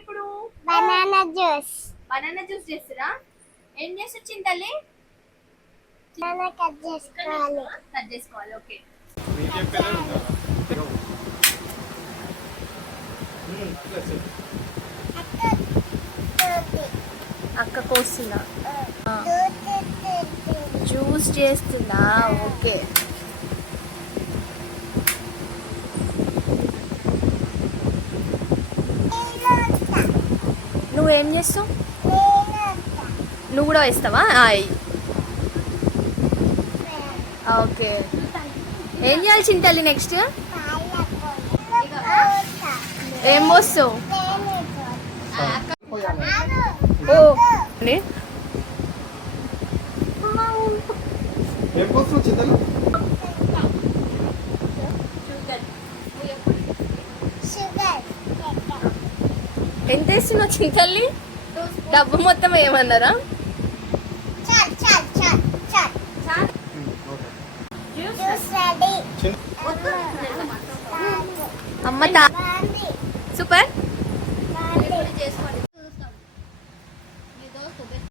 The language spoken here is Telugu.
ఇప్పుడు బనానా జ్యూస్ చేస్తురా? ఏం చేస్తారు చింతల్లి? కట్ చేసుకోవాలి. ఓకే. అక్క కోస్తున్నా, జ్యూస్ చేస్తున్నా. ఓకే. నువ్వేం చేస్తావు? నువ్వు కూడా వేస్తావా? ఓకే. ఏం చేయాలి చింతల్లి నెక్స్ట్? ఏం పోస్తావు? ఓ ఎంత వేస్తున్నావు చింతల్లి? డబ్బు మొత్తం ఏమన్నారా? అమ్మ సూపర్.